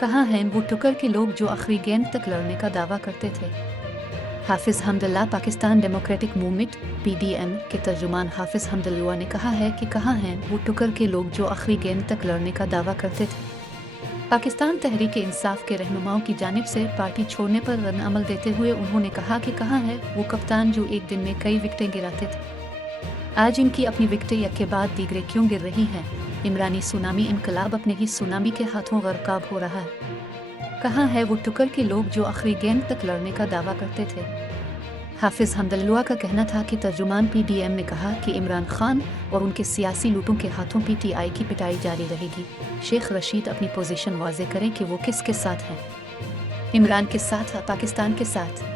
कहाँ हैं वो टुकर के लोग जो आखिरी गेंद तक लड़ने का दावा करते थे। हाफिज हमदल्ला पाकिस्तान डेमोक्रेटिक मूवमेंट (पीडीएम) के तर्जुमान हाफिज हमदल्ला ने कहा है कि कहाँ हैं वो टुकर के लोग जो आखिरी गेंद तक लड़ने का दावा करते थे। पाकिस्तान तहरीक इंसाफ के रहनुमाओं की जानिब से पार्टी छोड़ने पर रद्द-अमल देते हुए उन्होंने कहा कि कहाँ है वो कप्तान जो एक दिन में कई विकेटें गिराते थे। आज इनकी अपनी विकेटें एक के बाद दीगरे क्यों गिर रही हैं? इमरानी सुनामी इनकलाब अपने ही सुनामी के हाथों गर्काब हो रहा है। कहाँ है वो टुकर के लोग जो आखिरी गेंद तक लड़ने का दावा करते थे? हाफिज हमदल्ला का कहना था कि तर्जुमान पीडीएम ने कहा कि इमरान खान और उनके सियासी लूटों के हाथों पीटीआई की पिटाई जारी रहेगी। शेख रशीद अपनी पोजीशन वाज़े करें कि वो किसके साथ हैं। इमरान के साथ, पाकिस्तान के साथ।